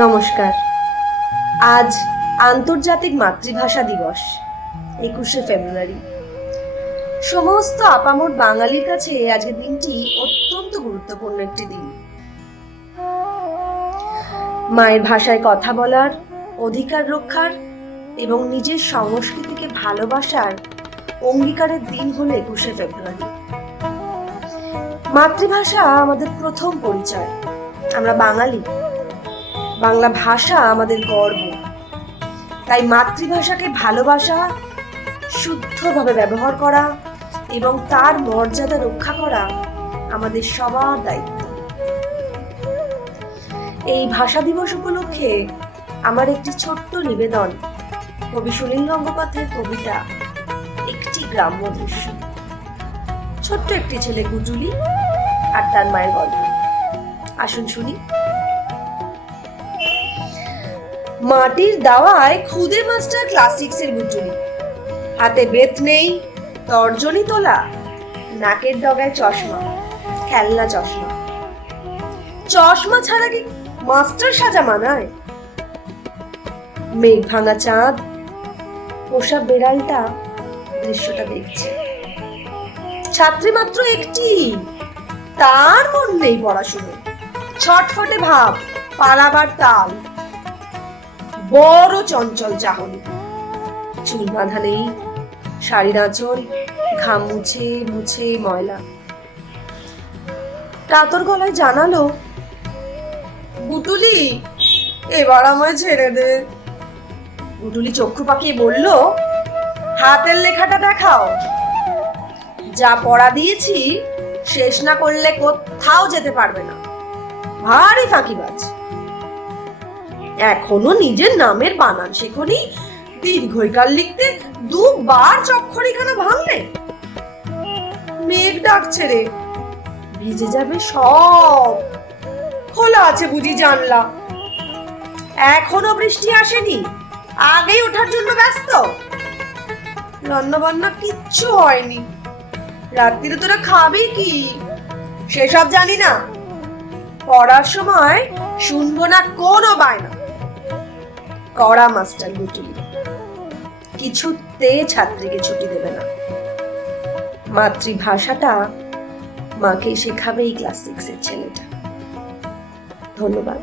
নমস্কার। আজ আন্তর্জাতিক মাতৃভাষা দিবস, 21শে ফেব্রুয়ারি। সমস্ত আপামর বাঙালির কাছে আজকের দিনটি অত্যন্ত গুরুত্বপূর্ণ একটি দিন। মায়ের ভাষায় কথা বলার, অধিকার রক্ষার এবং নিজের সংস্কৃতিকে ভালোবাসার অঙ্গীকারের দিন হলো 21শে ফেব্রুয়ারি। মাতৃভাষা আমাদের প্রথম পরিচয়। আমরা বাঙালি, বাংলা ভাষা আমাদের গর্ব। তাই মাতৃভাষাকে ভালোবাসা, শুদ্ধভাবে ব্যবহার করা এবং তার মর্যাদা রক্ষা করা আমাদের সবার দায়িত্ব। এই ভাষা দিবস উপলক্ষে আমার একটি ছোট্ট নিবেদন, কবি সুনীল গঙ্গোপাধ্যায়ের কবিতা একটি গ্রাম্য দৃশ্য। ছোট্ট একটি ছেলে গুটুলি আর তার মায়ের গল্প। আসুন শুনি। মাটির দাওয়ায় খুদে মাস্টার ক্লাস 6 এর গুটুলি, হাতে বেত নেই, তর্জনী তোলা, নাকের ডগায় চশমা, খেলনা চশমা। চশমা ছাড়া কি মাস্টার সাজা মানায়? মেঘ ভাঙা চাঁদ, পোষা বেড়ালটা দৃশ্যটা দেখছে। ছাত্রী মাত্র একটি, তার মন নেই পড়াশুনো। ছটফটে ভাব, পালাবার তাল, বড় চঞ্চল চাহনি। চুল বাঁধা নেই, শাড়ির আঁচল, ঘাম মুছে মুছে ময়লা। কাতর গলায় জানালো, গুটুলি এবার আমায় ছেড়ে দে। গুটুলি চক্ষু পাকিয়ে বলল, হাতের লেখাটা দেখাও। যা পড়া দিয়েছি শেষ না করলে কোথাও যেতে পারবে না। ভারী ফাঁকিবাজ। এখনো নিজের নামের বানান শেখনি, দীর্ঘইকার লিখতে দুবার চক্ষরিখানা ভাঙলে। মেঘ ডাকছে রে, ভিজে যাবে সব। খোলা আছে বুঝি জানলা? এখনো বৃষ্টি আসেনি, আগেই ওঠার জন্য ব্যস্ত। রান্না বান্না কিচ্ছু হয়নি, রাত্রিরে তোরা খাবি কি সেসব জানি না। পড়ার সময় শুনবো না কোনো বায়না। কড়া মাস্টার গুটুলি, কিছুতে ছাত্রীকে ছুটি দেবে না। মাতৃভাষাটা মাকে শেখাবে এই ক্লাস 6 এর ছেলেটা। ধন্যবাদ।